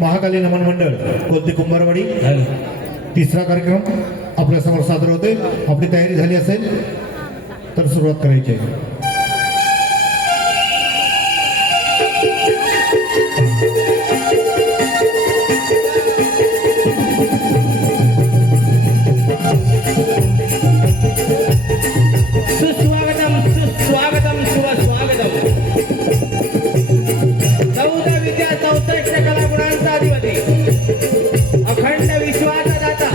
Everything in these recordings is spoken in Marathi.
महाकाली नमन मंडळ कोलते कुंभारवाडी तिसरा कार्यक्रम आपल्या समोर सादर होते। आपली तयारी झाली असेल तर सुरुवात करायची आहे। सुस्वागतम सुस्वागतम सुस्वागतम। 14 विद्या 64 कलागुणांचा अधिपती अखंड विश्वाचा दाता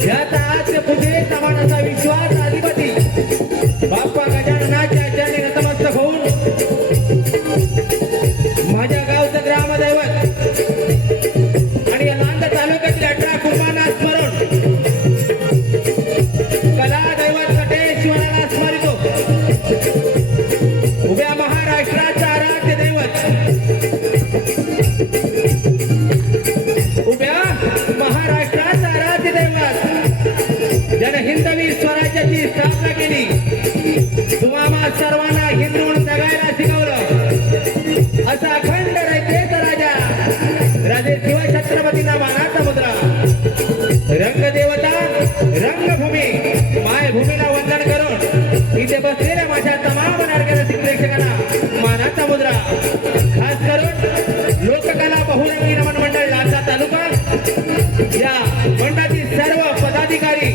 ज्याचा आज पूजे समान असा विश्वाचा अधिपती बाप्पा गजाननाच्या चरणी नतमस्तक होऊन माझ्या गावचं ग्रामदैवत आणि या नांद तालुक्यातील 18 कुटुंबांना स्मरण कला दैवत कटेश्वराला स्मरितो। उभ्या महाराष्ट्राचा आराध्य दैवत उभ्या महाराष्ट्राचा आराध्य दैवत ज्याने हिंदवी स्वराज्याची स्थापना केली, तुम्हा सर्वांना हिंदू म्हणून जगायला शिकवलं असा अखंड रयतेचा राजा राजे शिवछत्रपतींना मानाचा मुद्रा रंगदेवता रंगभूमी मायभूमीला वंदन करून इथे बसलेल्या माझ्या तमाम नाटक रसिक प्रेक्षकांना मानाचा मुद्रा। खास करून लोककला बहुरंगी नमन मंडळ लाचा तालुका या मंडळातील सर्व पदाधिकारी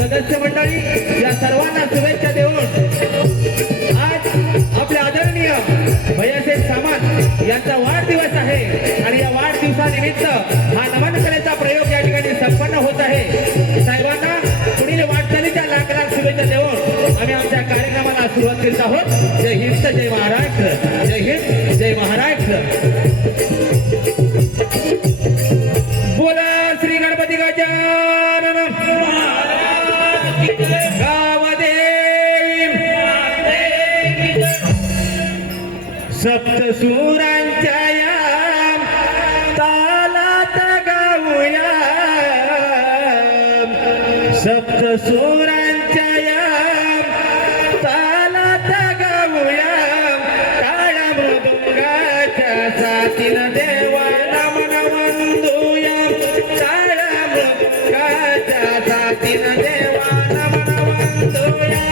सदस्य मंडळी या सर्वांना शुभेच्छा देऊन आज आपल्या आदरणीय भैयासाहेब सामंत यांचा वाढदिवस आहे आणि या वाढदिवसानिमित्त हा नमन कलेचा प्रयोग या ठिकाणी संपन्न होत आहे। साहेबांना पुढील वाटचालीच्या लाख लाख शुभेच्छा देऊन आम्ही आमच्या कार्यक्रमाला सुरुवात करीत आहोत। जय हिंद जय महाराष्ट्र, जय हिंद जय महाराष्ट्र। बोला श्री गणपती गजानन सप्तसुरांच्या या तालात गाऊया, सप्तसुरांच्या या तालात गाऊया, टाळ्या मृदुंगाच्या साथीनं देवा नमन वंदूया, टाळ्या मृदुंगाच्या साथीनं देवा नमन वंदूया।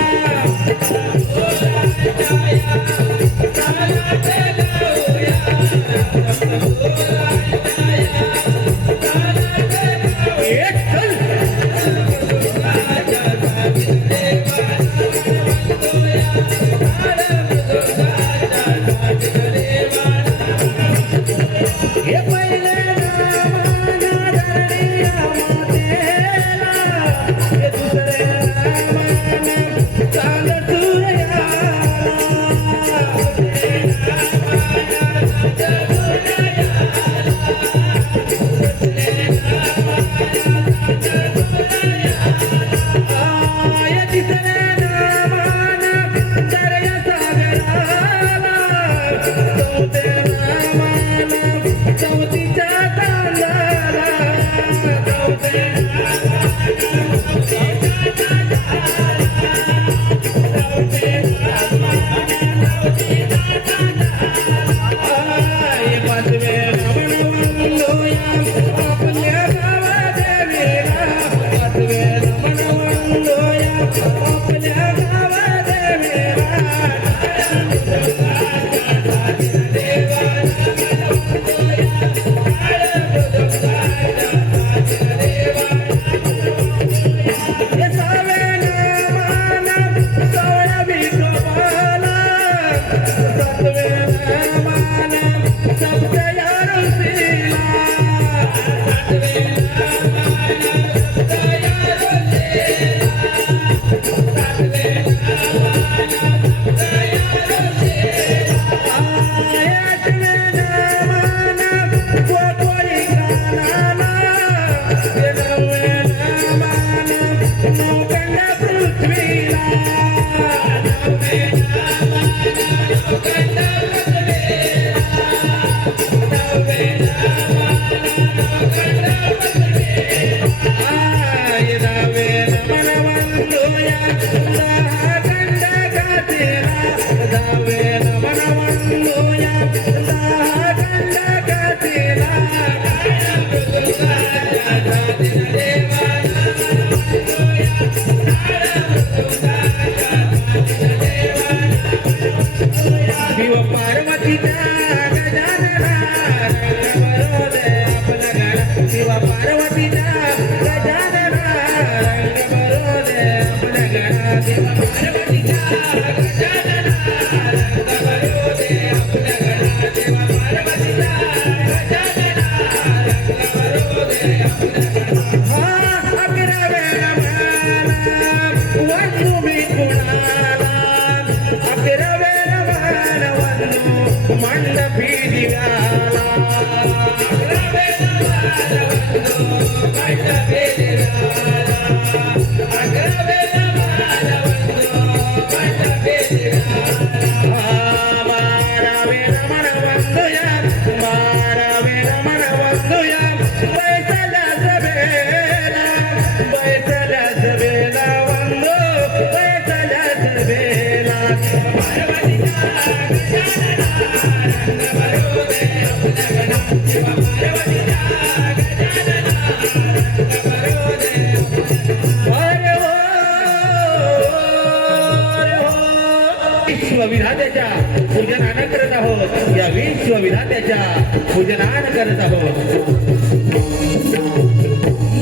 पूजनान करत आहोत.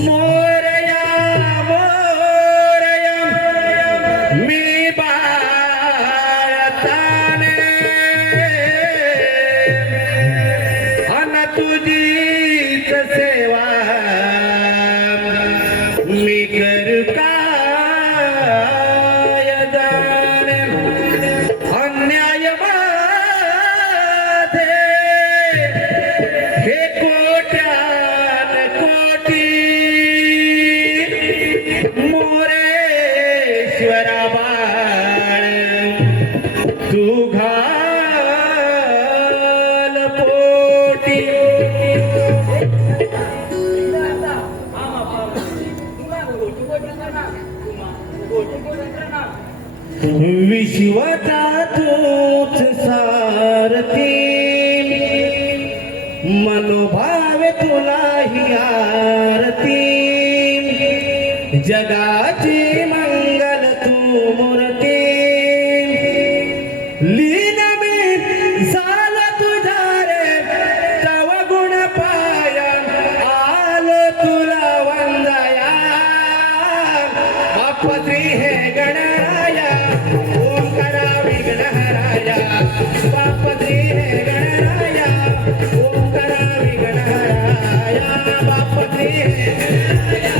मोरया मोरया मी बाळताने अन तुझीच सेवा मी करू काय जाणे अन्याय माझे हे कोट्यान कोटी मोरेश्वरा बाळ तू घाल पोटी. विश्वता तूच सारथी मनोभावे तुला ही आरती जगाची मंगल तू मूर्ती लीन मी झाला तुझा रे तव गुण पाया आलो तुला वंदया बापत्री हे गणराया ओंकारा विघ्नहराया बापत्री हे गणराया ओंकारा विघ्नहराया बापत्री हे गणराया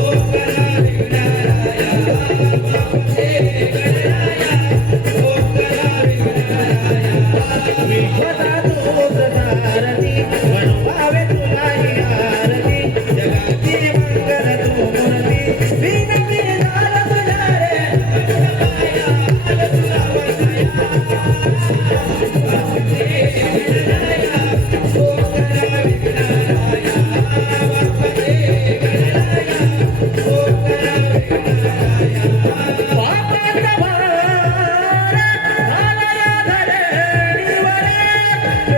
ओंकारा विघ्नहराया बापत्री हे गणराया ओंकारा विघ्नहराया विश्वता तूच सारथी मनोभावे तुला ही आरती जगाची मंगल तू मूर्ती लीन मी झाला तुझ्या रे पाया आलो तुला वंदया बापत्री हे गणराया ओंकारा विघ्नहराया बापत्री हे गणराया ओंकारा विघ्नहराया पापाचा भार झाला या धरणीवर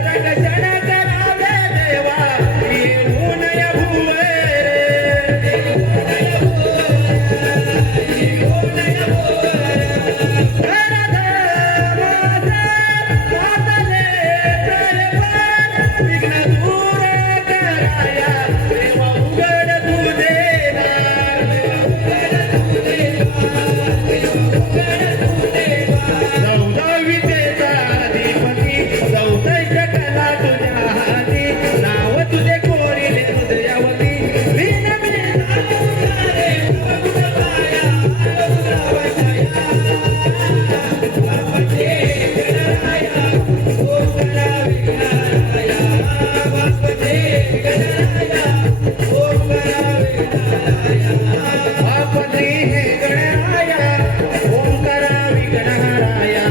रंगजन करावे देवा येऊन या भुवर येऊन या भुवर वाचले तलवार विघ्न दूर कराया देवा उघड तू देणार चौदावितेचा अधिपती चौदैश कला तुझ्या हाती नाव तुझे कोरिले हृदयावती लीन मी झालो तुझ्या रे तव गुण पाया आलो तुला वंदया बापत्री हे गणराया ओंकारा विघ्नहराया बापत्री हे गणराया ओंकारा विघ्नहराया बापत्री हे गणराया ओंकारा विघ्नहराया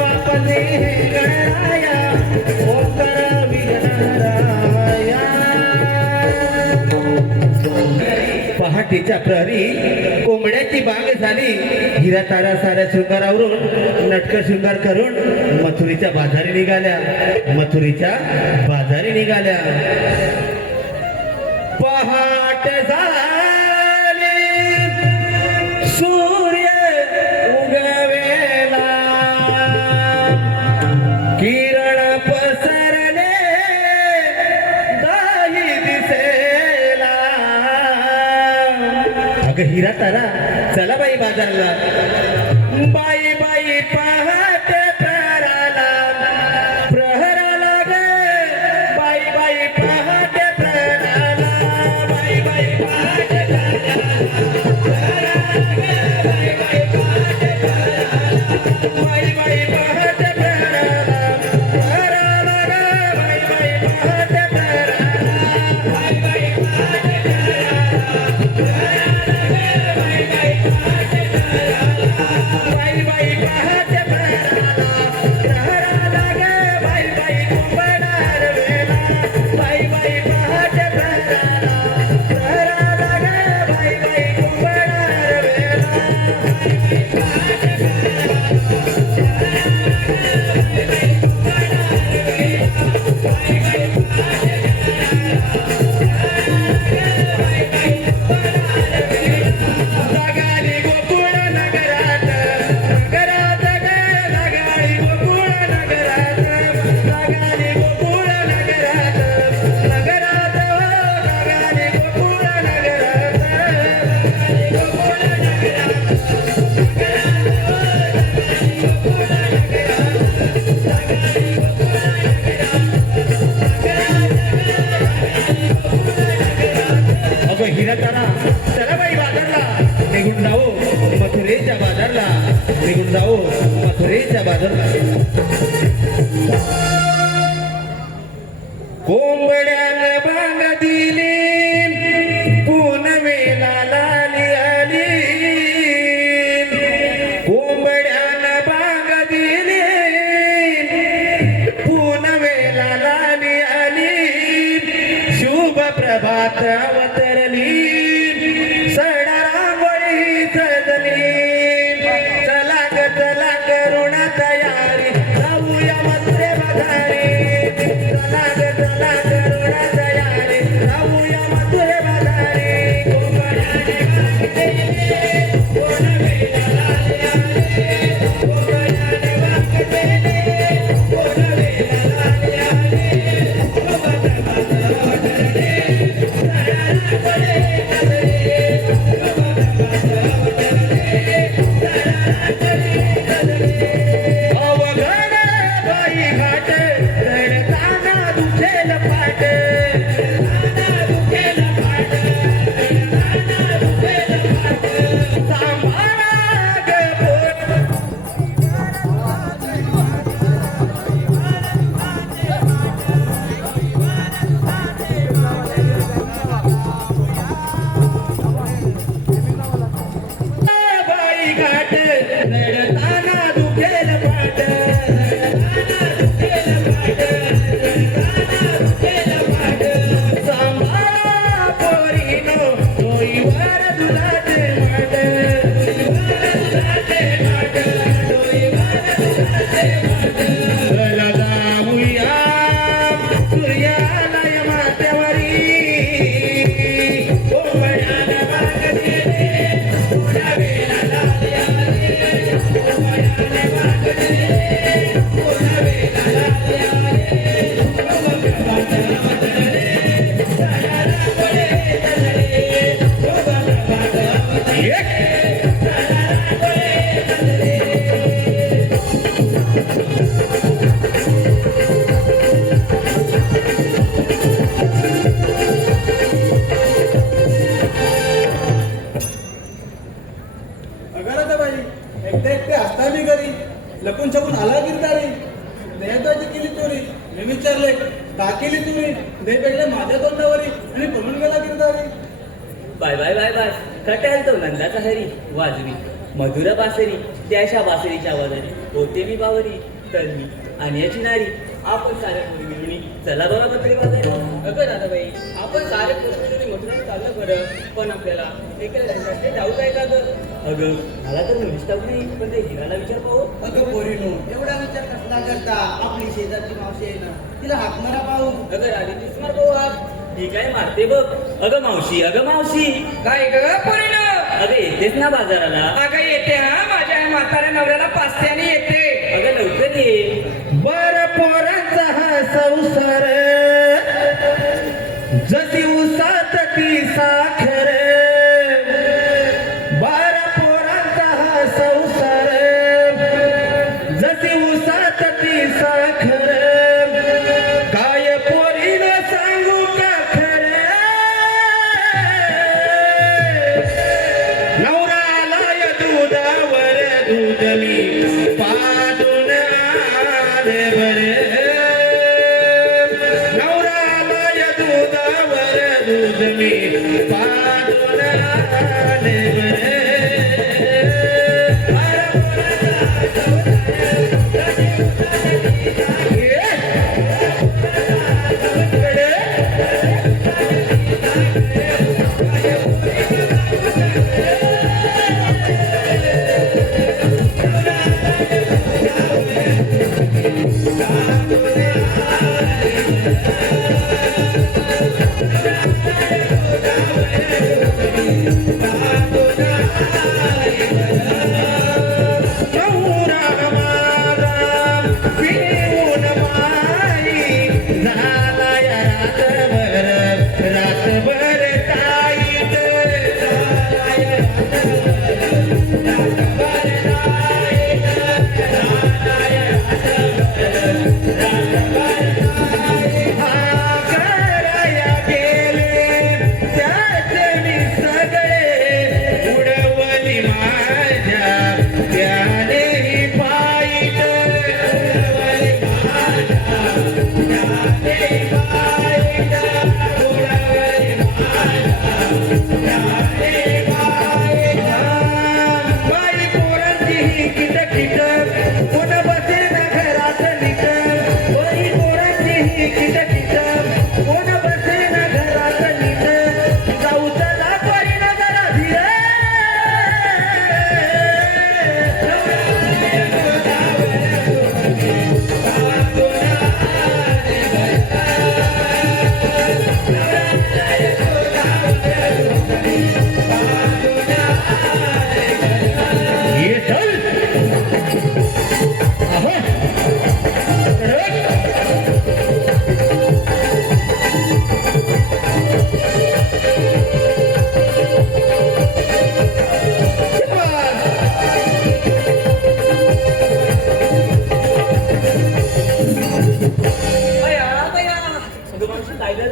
बापत्री हे गणराया ओंकारा विघ्नहराया. पहाटेच्या प्रहरी कोंबड्याची बांग झाली हिरा तारा साऱ्या शृंगारावरून नटकर शृंगार करून मथुरीच्या बाजारी निघाल्या मथुरीच्या बाजारी निघाल्या. पहाट झाली सूर्य उगवेला किरण पसरले दाही दिसेला. अगं हिरा तारा चला बाई बाजारला बाई बाई पहाट प्रहराला प्रहराला ग बाई बाई पहाट प्रहराला बाई बाई पहाट प्रहराला बाई बाई पहाट प्रहराला बाई बाई पहाट प्रहराला प्रहराला ग बाई बाई पहाट प्रहराला बाई बाई पहाट प्रहराला प्रहराला ग बाई बाई पहाट प्रहराला बाई बाई बांग दिली पुनवेला लाली आली कोंबड्यानं बांग दिली पुनवेला लाली आली शुभ प्रभात अवतरली सडा रांगोळी सजली चला करुण तयारी जाऊया मत्रे बघारी चला करुण तयारी जाऊया मत्रे बघारी कोंबड्याने बांगलेले कोंबड्याला लाली आली कोंबड्याने बांगलेले कोंबड्याला लाली आली शुभ प्रभात अवघड बाई घाट चढताना दुखेल पाट सांभाळा ग पोट बाई घाट चढताना दुखेल पाट सांभाळा पोरीनो डोईवर दुधाचे माट चला जाऊया सूर्यालय माथ्यावरी कोंबड्यानं बांगलेले कोंबड्याला लाली आली कोंबड्याने बांगलेले कोंबड्याला लाली आली अगं बाई एकटे असता मी घरी लपून छपून आला गिरदारी दयाची केली चोरी मी विचारले का केली तुम्ही दे पेडले माझ्या तोंडावरी आणि पळून गेला Girdhari bye bye bye bye कटाल तो नंदाचा हरी वाजवी मधुर बासरी त्याशा बासरीच्या आवाजाने होते मी बावरी तर मी आणि याची नारी आपण साऱ्या पोरी मिळून चला बाबा मथुरे बाजारी अगं दादाबाई आपण सारे पोरी मिळून मथुरेला चाललं बरं पण आपल्याला एकेला जायचं जाऊ काय का गं अगं मला तर मुलीच ठाऊक नाही पण ते हिराला विचार पाहू अगं पोरीनो एवढा विचार कसला करता आपली शेजारची मावशी आहे ना तिला हाक मारा पाहू अगं राधी तीच मार पाहू हात ही काय मारते बघ अगं मावशी काय ग पोरीनो अगं येतेच ना बाजाराला अगं येते हा माझ्या म्हाताऱ्या नवऱ्याला पास्त्याने येते अगं लवकर ये बर पोरांचा हा संसार जशी उसात ती साखर बर पोरांचा हा संसार जशी उसात ती साखर काय पोरीनं सांगू का खरं नवरालाय दुधावर दूध मी पाडून आले बरे नवरालाय दुधावर दूध मी पाडून आले बरे झाला या रातभर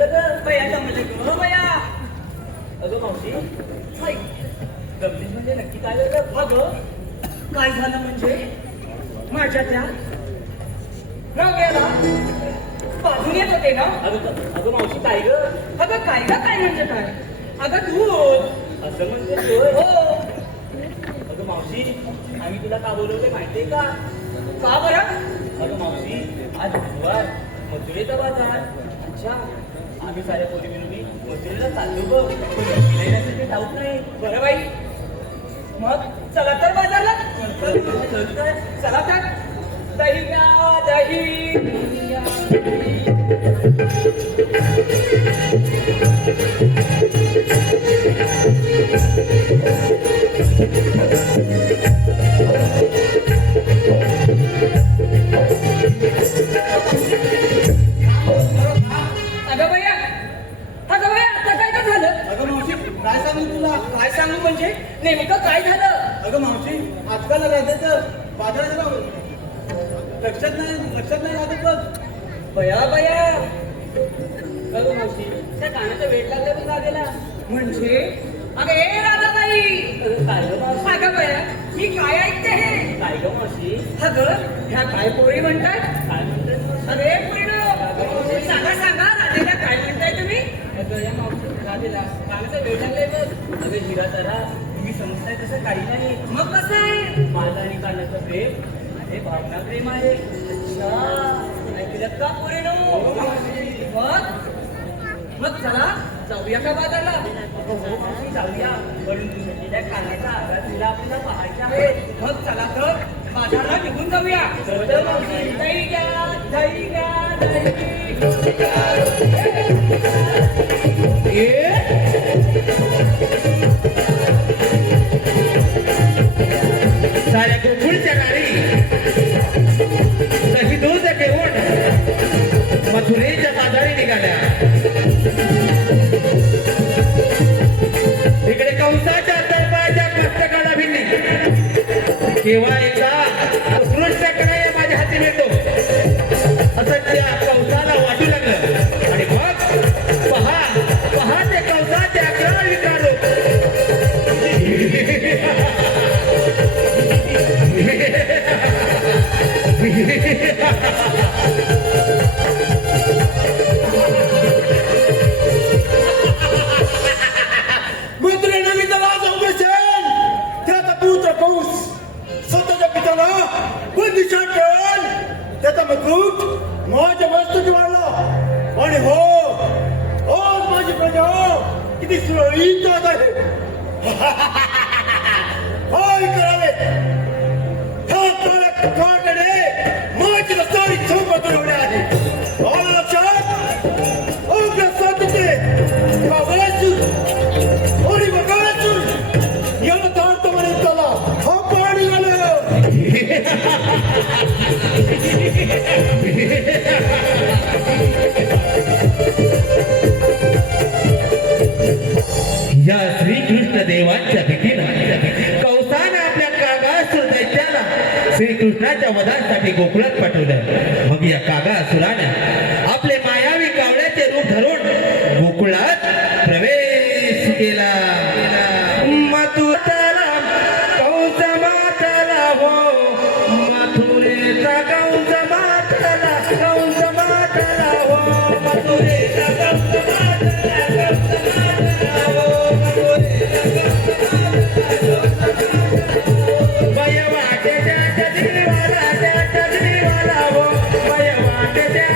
झालं ग बया जमलं ग बया अगं मावशी हाय गमतीत म्हणजे नक्की काय झालं अगं काय झालं म्हणजे माझ्या त्या नवऱ्याला बाजून येत होते ना. अगं मावशी काय ग अगं काय का काय म्हणजे काय अगं दूध. असं म्हणते होय. हो अगं मावशी आम्ही तुला का बोलवले माहितीये का का बरं. अगं मावशी आज बुधवार मथुरेचा बाजार. अच्छा आम्ही साऱ्या पोरी मिळून मथुरेला चाललो बघ फिरायला जाऊच नाही. बरं बाई मग चला तर बाजारला. चल काय चला तर दही घ्या दही. अगं बया आता काय का झालं. अगं मावशी काय सांगू तुला. काय सांगू म्हणजे नेमकं काय झालं. अगं मावशी आजकाल राहतेच बाजारात लक्षात नाही राहत बघ. बया अगं मावशी त्या कानाचा वेट लागला तर का गेला म्हणजे अगं ए राधाबाई. काय ग मावशी अगं बया मी काय ऐकते हे. काय ग मावशी अगं ह्या काय पोरी म्हणतात. काय म्हणते अरे पोरीनो सांगा राधेला काय म्हणताय तुम्ही. अगं या मावशी राधेला कानाचा वेट लागलाय बघ. अगं हिरा तारा तुम्ही समजताय तसं काही नाही. मग कसं आहे. माझं आणि कानाचं प्रेम हे भावना प्रेम आहे. अच्छा ऐकलं का पोरीनो. मग चला जाऊया का बाजारला. हो मावशी जाऊया पण तुझ्या त्या कानाचा आवाज तिला आपल्याला पाहायचा आहे. मग चला तर बाजारला निघून जाऊया. चल मावशी. दही घ्या दही. साऱ्या गोकुळच्या नारी दही दूध घेऊन मथुरेच्या बाजारी निघाल्या. इकडे कंसाच्या तळपायाच्या मस्तकाला भिन्नी केव्हा एकदा उत्कृष्टकडे माझ्या हाती मिळतो असं त्या कंसाला वाटू लागलं. आणि मग पहा ते कंसाचे अकरा विकार मंत्र्यांना मी त्याला जाऊन बसेल त्याचा पुत्र कंस स्वतःच्या पिताला बंदिशात ठेवून त्याचा मजबूत माझ्या मस्तकी वाढला. आणि हो माझी प्रजा किती सुरळीत जात आहे. काय करावे ठाकरे माझी रस्तारी चौकात उडवले आहे. आलं लक्षात आपल्या साथीचे कावळासूर आणि बघासूर याला तारतो म्हणे त्याला हा पाणी झालं. या श्रीकृष्ण देवांच्या भीतीनं कौसानं आपल्या कागासुर दैत्याला श्रीकृष्णाच्या वधासाठी गोकुळात पाठवलं. मग या कागासुरानं आपले मायावी कावळ्याचे रूप धरून गोकुळात प्रवेश केला. मथुरेला कंस मातला हो मथुरेचा कंस मातला हो मथुरेचा कंस मातला हो बय वाटे त्या देवाला हो बय वाटे त्या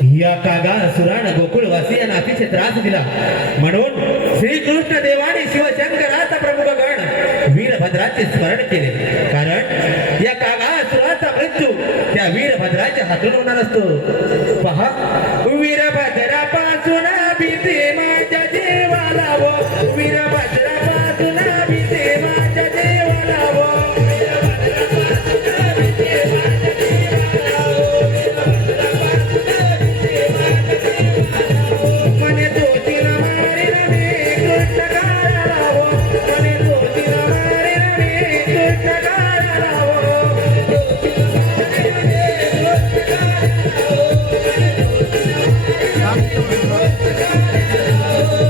या कागासुरानं गोकुळवासी यांना अतिशय त्रास दिला. म्हणून श्रीकृष्ण देवाने शिवशंकराचा प्रमुख गण वीरभद्राचे स्मरण केले. कारण या कागासुराचा मृत्यू त्या वीरभद्राच्या हातून होणार असतो. पहा, वीरभद्रापासून भीती माझ्या देवाला वो, वीरभद्रापासून भीती माझ्या देवाला वो, मने दोषी न मारेल मी कृष्ण काळाला वो, मने दोषी न मारेल मी कृष्ण काळाला वो,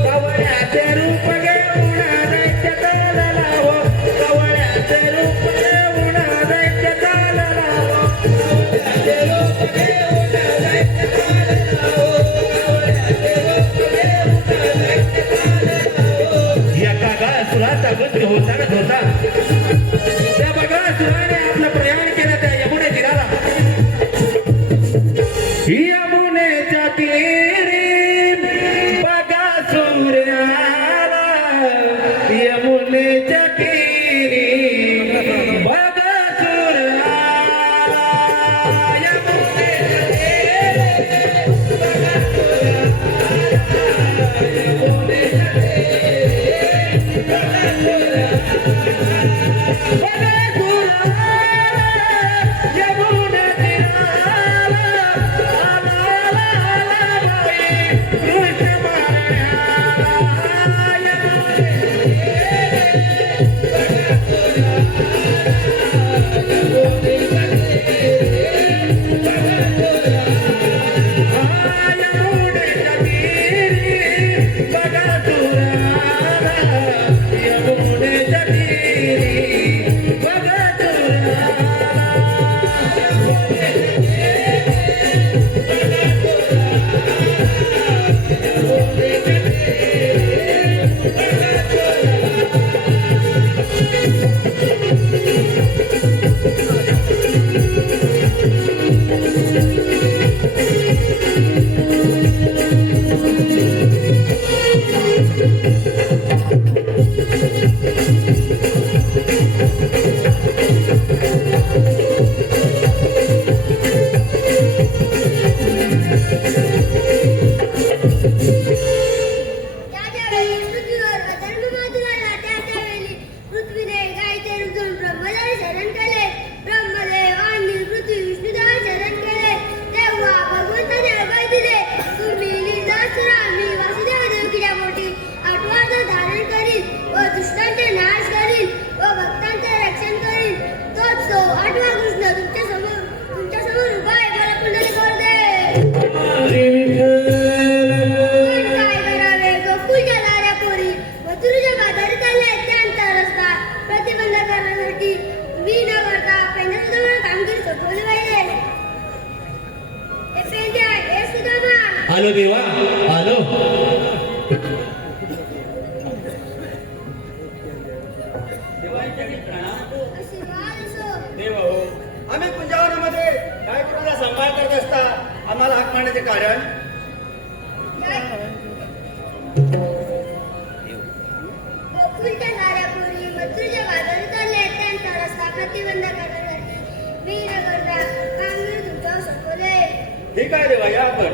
कवळ्याचे रूप घेऊन दैत्य चालला वो, कवळ्याचे रूप घेऊन दैत्य चालला वो, या कागासुराचा मृत्यू होताच होता. त्या बगासुराने आपलं प्रयाण केलं त्या यमुने तीराला. यमुनेच्या तीरी बगासुर आला, यमुनेच्या तीरी बगासुर आला, यमुनेच्या आलो देवा आलो. देव हो, आम्ही कुंजावनामध्ये गायकवाडाला सांभाळ करत असता आम्हाला हाक मारण्याचे कारण गोकुळच्या नाऱ्यापुरी मथुरेच्या बाजारात आले त्यांचा रस्ता प्रतिबंध करण्यासाठी मी नगरला कामगिरी तुमच्यावर सोपवले. ठीक आहे देवा, या आपण.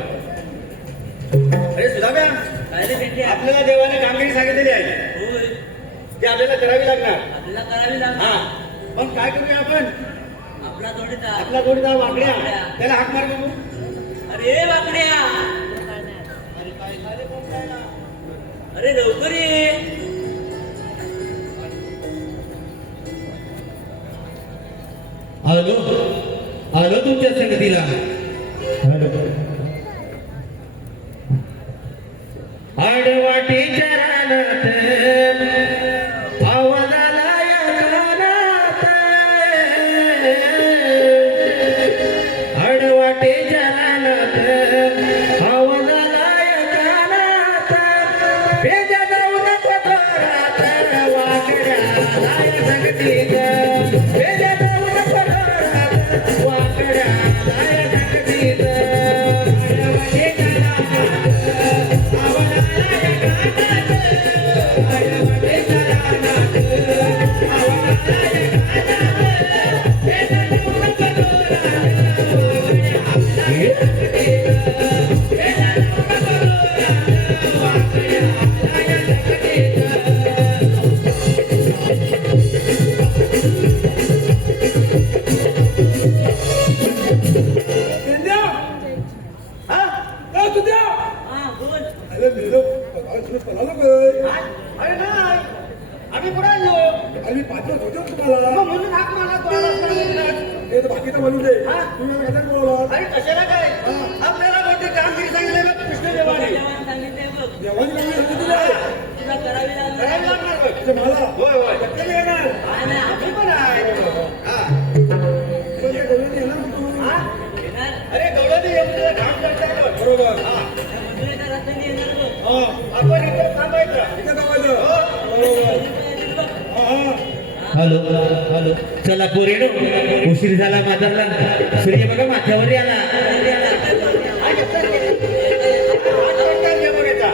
अरे सुधाम्या, काय रे भेटले? आपल्याला देवाने कामगिरी सांगितलेली आहे होय, ती आपल्याला करावी लागणार. आपल्याला करावी हा, लागणार. पण काय करूया आपण? आपला जोडीदार, आपला जोडीदार वाकड्या, त्याला हाक मार बघू. अरे वाकड्या, अरे लवकर ये. आलो आलो तुमच्या संगतीला. आडवाटीच्या रानात आवाजाला या कानात, आडवाटीच्या रानात विंध्या? हा? ए, विंध्या? हा बोल. अरे विंध्या, तुम्ही पळालो काय? अरे नाही आम्ही पुढे आलो अरे मी पाठवत होतो तुम्हाला मग म्हणून हाक मारला तुम्हाला. हे तर बाकीचं म्हणून दे तुम्ही मला कशाला बोलवलं? अरे कशाला काय आपल्याला मोठी कामगिरी सांगितली बघ कृष्णदेवाने. देवाने सांगितलंय बघ. देवाची कामगिरी सांगितली आहे. तुला करावी करायला लागणार. लागणार बघ. म्हणजे मला होय होय नक्की येणार. हा ना, आम्ही पण आहे हा. पण ते गवळणी येणार ना तू. हा? येणार. अरे गवळणी येऊन तुला काम करतात बरोबर हा. त्या मधुरेच्या रस्त्याने येणार बघ. हा आपण इथे थांबायचं. इथं थांबायचं. बरोबर हा हा हॅलो हॅलो चला पोरेनो उशीर झाला माझा सूर्य बघा माझ्यावर आला. आज करतात जेवण येतात.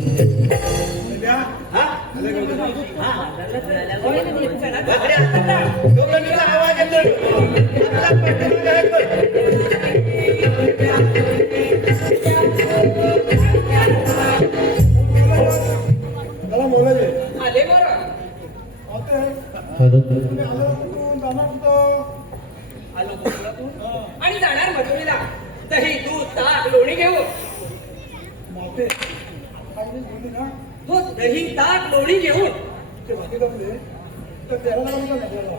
विंध्या? हा? आले गवळणी? भाकरी आणतात ना. गवळणीचा आवाज येतो. आपला पाठीमागे आहे बघ. मला बोलायचे आले बरं. होते हॅलो तुम्ही आलो कुठून जाणार कुठं आलो बोलला तू आणि जाणार मजुरीला दही दूध ताक लोणी घेऊ. मावते काही बोलली ना हो दही ताक लोणी घेऊन. ते बाकी जमले तर त्याला लागलं ना आपल्याला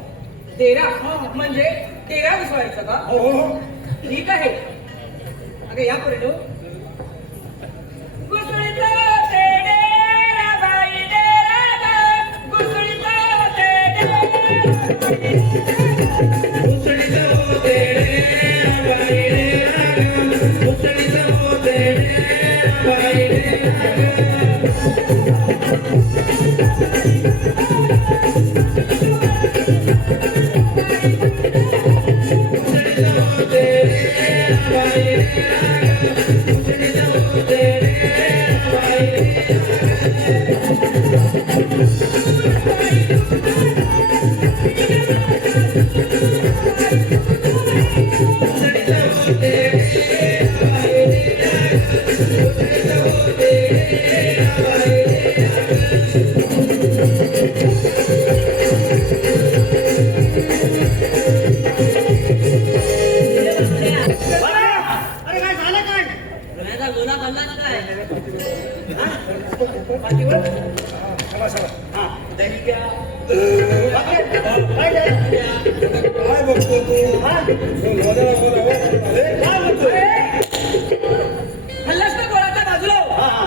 तेरा म्हणजे तेरा विसवायचं का? हो हो हो ठीक आहे. अगं या परिणो अरे काय झालं काय? पुण्याचा गुन्हा बनला काय? पाठीवर चला चला हा दही घ्या. काय बघतो तू हा? बोलायला बोलावं अरे काय म्हणतोय? हल्लास ना गोळाचा बाजूला हो. हा हा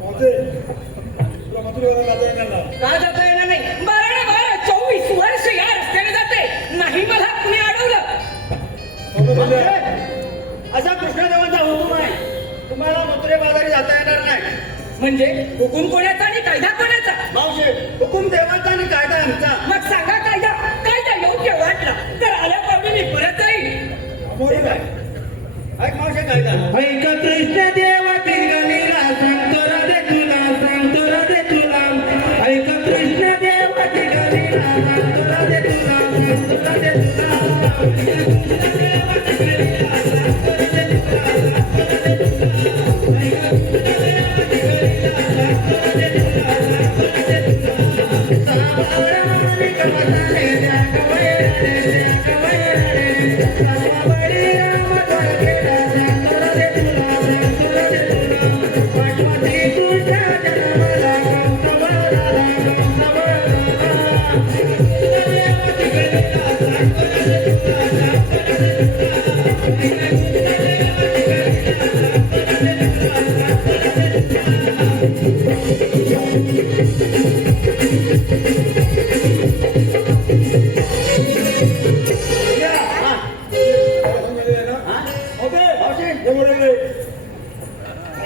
मावते तुला मथुरेला जाता येणार ना का जाता येणार नाही? 12 वर्ष या रस्त्याने जाते नाही मला कुणी अडवलं. असा कृष्णदेवाचा हुकूम आहे. तुम्हाला मथुरे बाजारी जाता येणार नाही. म्हणजे हुकूम कोणाचा आणि कायदा कोणाचा? मावशे हुकूम देवाचा आणि कायदा आमचा. मग सांगा कायदा कायदा योग्य वाटला तर आल्या पावडी मी परत जाईल. ऐक मावशे कायदा ऐक कृष्ण देवा टिंगलीला सांगतो रे तुला सांगतो रे तुला ऐक कृष्ण देवा टिंगलीला सांगतो रे तुला सांगतो रे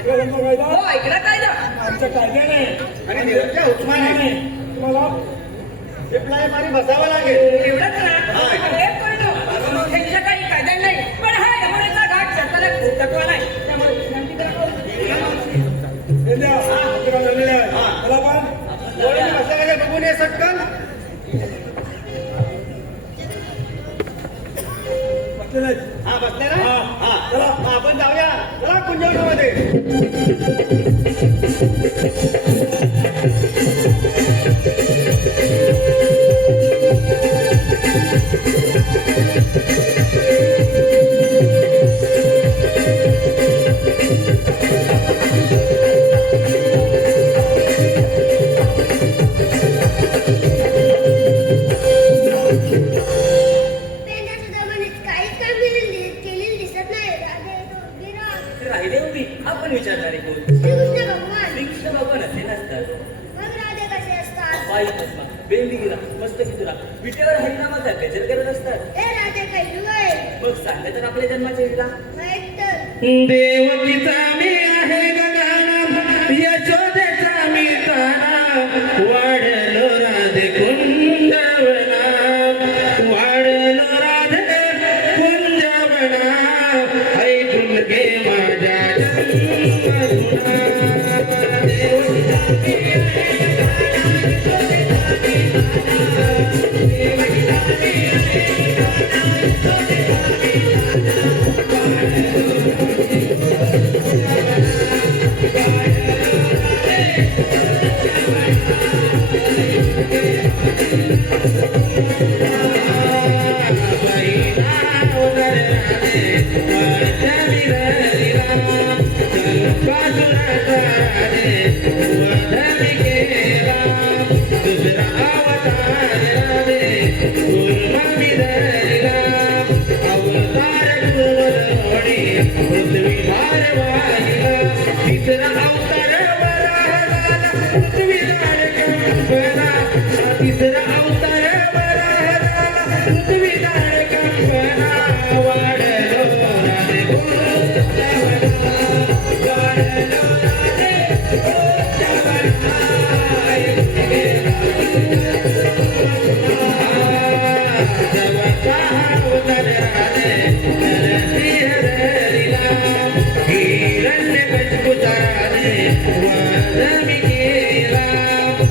इकडे कोणता कायदा हो ऐकला कायदा आमच्या कायद्याने आणि निरंजय हुकमाने तुम्हाला शिपलाई मारी बसावं लागेल. एवढंच ना हे कळलं त्यांच्या काही कायदा नाही पण हा यमुनेचा घाट सरकारला खूप तत्व नाही त्यामुळे विनंती करा हे द्या पुस्तकं झालेले आहे मला पण डोळे बसायला बघून ये सटकन. बसलेले आहेत. हा बसले ना. हा. हा चला मग आपण जाऊया. चला कुंजवनामध्ये. पेंड्या सुद्धा म्हणे काहीच काम केलेलं दिसत नाही राधे विराट राहिले उभी आपण विचारणारे कोण श्रीकृष्ण भगवान श्रीकृष्ण भगवान असे नसतात. मग राधे कसे असतात बाई पद्मा बेंदिगिरा मस्तकी तुला विटेवर हरिनामाचा गजर करत असतात. हे राधे काही वय मग सांगलं तर आपल्या जन्माच्या हिला वाईट तर देवकीचा मी आहे गगन यशोदेचा मी ताना वाढलो राधे कुंजवना वाढलो राधे कुंजवना ऐकून घे माझ्या जन्मगुणा. देवकीचा मी आहे गगन यशोदेचा मी ताना देवकीचा मी आहे गगन यशोदेचा मी तिसरा अवतार वराहला पृथ्वी कंपना तिसरा अवतार वराहला पृथ्वी कंपना वाढलो राधे कुंजवना वाढलो राधे जवळचा अवतार राधे नरसिंह हरिला हिरण्यकशिपुताने वादमी केला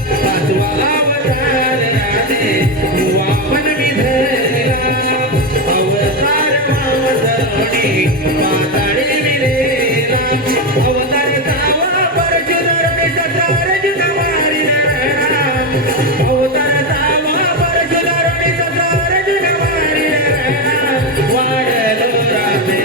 पाचवा अवतार राधे वामन विधरला अवतार मावतरणी पाताळी विरेला अवतार जावा परशुधरणी ससार्जुन मारिला अवतार जावा परशुधरणी ससार्जुन मारिला वाढलो राधे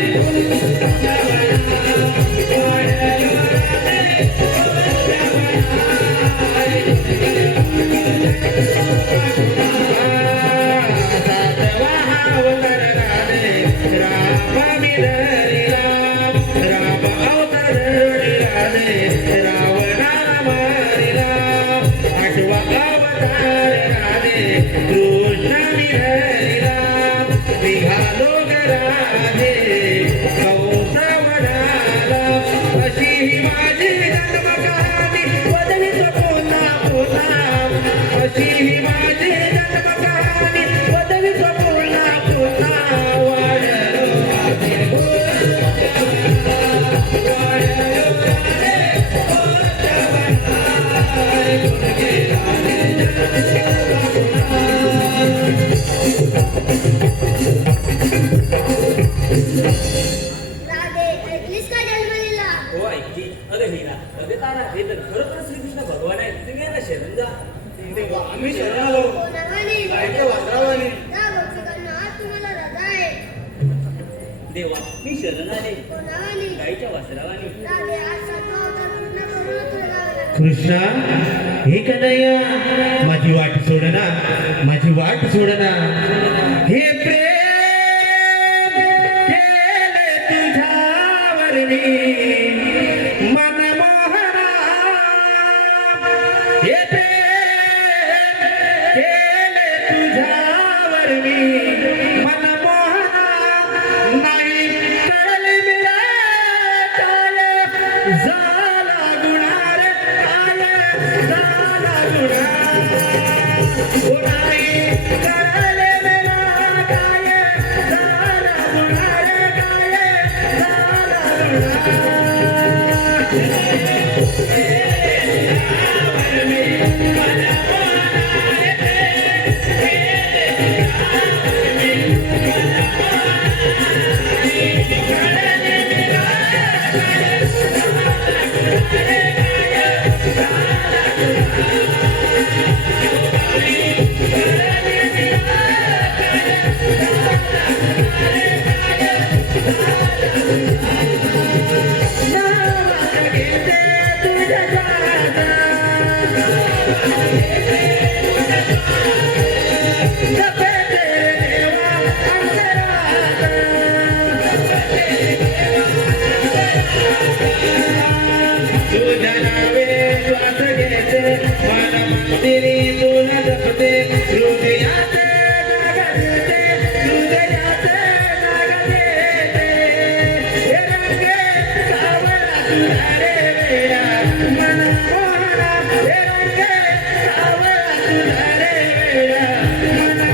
राधे ऐकलीस का जन्मलीला हो ऐकली अगं हिरा अगं तारा हे तर खरोखर श्रीकृष्ण भगवान आहेत. तुम्ही यांना शरण जा. आम्ही शरण आलो कोणावानी गायच्या वासरावानी त्या गोपिकांना आज तुम्हाला रजा आहे देवा मी शरण आले कोणावानी गाईच्या वासरावानी. राधे आज सातवा अवतार पूर्ण करूनच तुला जावं लागेल कृष्णा हे कन्हैया माझी वाट सोडना माझी वाट सोडना हे प्रेम केले तुझ्यावर मी मनमोहना हे प्रेम केले तुझ्यावर मी मनमोहना नाही कळले मिळाले झाला गुणार काय झाला गुणार नाही कळले मला काय झाला गुणार काय तुझ्या नावे श्वास घेते मन मंदिरी तुला जपते हृदयाचे जागते हृदयाचे जागते हे रंगे सावळा तुझा रे वेडा मन मोहना हे रंगे सावळा तुझा रे वेडा मन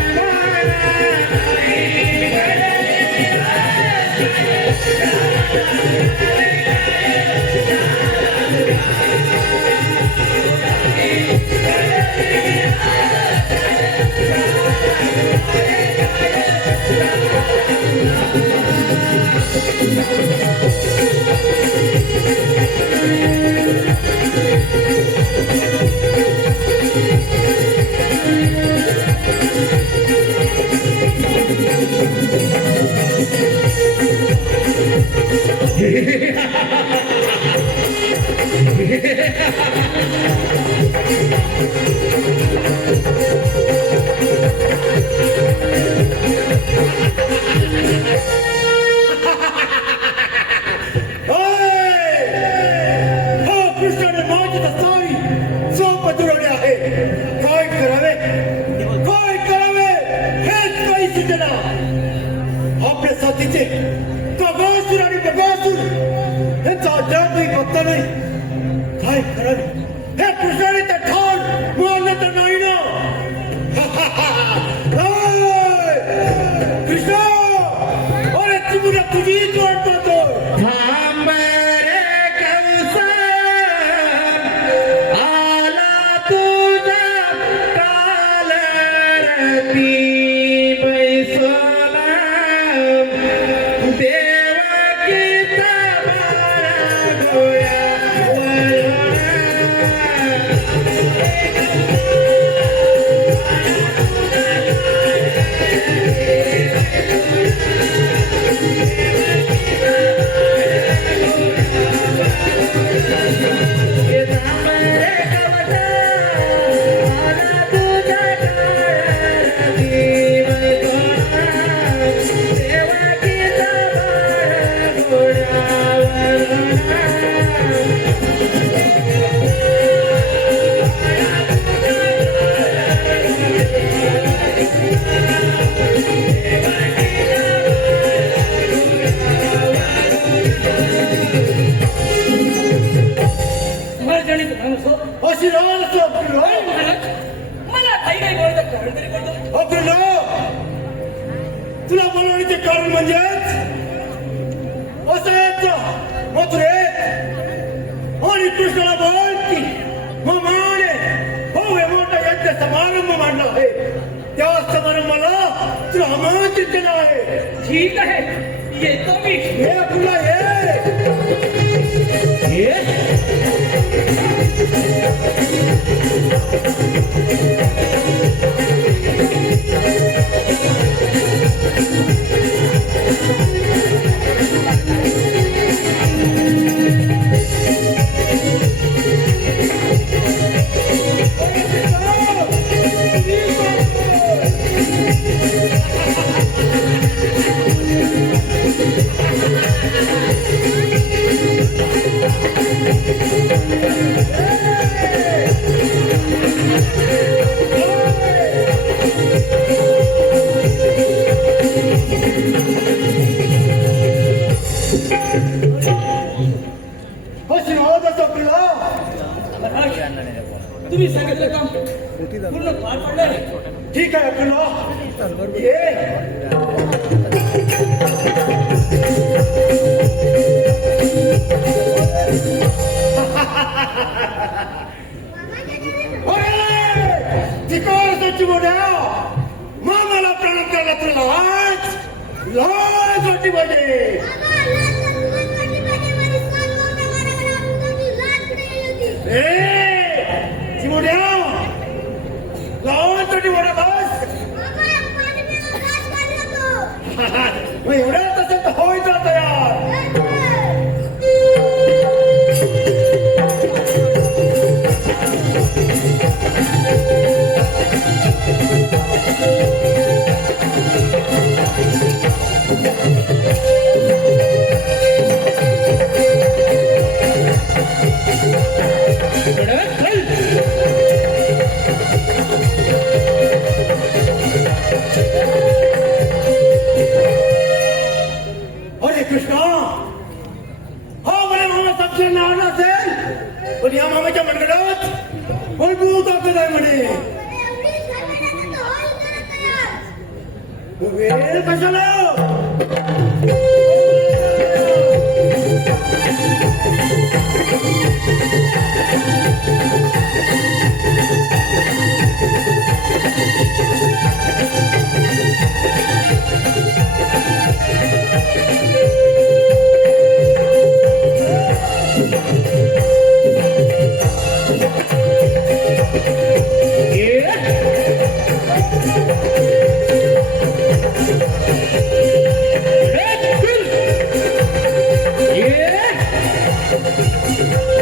कृष्णाने माझी दस्तावी सोप दुरवली आहे. काय करावे हेच काही सूचना. आपल्या साथीचे कगासूर आणि बगासूर यांचा अद्यापही पत्ता नाही. काय करावे हे कृष्णाने त्या ठार मानलं तर नाही ना. कृष्ण अरे तुला तुझीच वाट पाहतो. थांब रे कंसा आला तुझा काल रती बैसोला देवकीचा बाळा गोया वळला. अशी राहाल असतो मला काही काही बोलत कारण तरी बोलतो. तुला बोलवण्याचे कारण म्हणजेच असं यायचं मथुरेत आणि कृष्णाला बोल की मामाने हो हे मोठा यज्ञ समारंभ मांडला आहे. त्या समारंभाला तुला आमंत्रित केलं आहे. ठीक आहे येतो मी. हे तुला Thank you. आशीर्वाद असो तुला. तुम्ही सांगितलं काम पूर्ण पार पडलंय. ठीक आहे तुला ये. चिकोरची मोठ्या मामाला प्रणाम करायला तुला लाज लाज वाटली पाहिजे. बाबा, लाज वाटली पाहिजे. माझी सोन मोठ्या मानाकडे आपण तुमची लाज कुठे गेली होती? ए चिमोड्या लाज वाटली मोठ्या बस. बाबा, पाणी पिऊन लाज काढला तो. मग एवढ्यात असेल तर होय जात यार. अरे कृष्णा हा मला मामा सबसे आला असेल पण या मामाच्या मनगडात कोण भूत दाखवत आहे म्हणे. एवढी झाली तर होय जरा तयार. वेळ कशाला Yeah!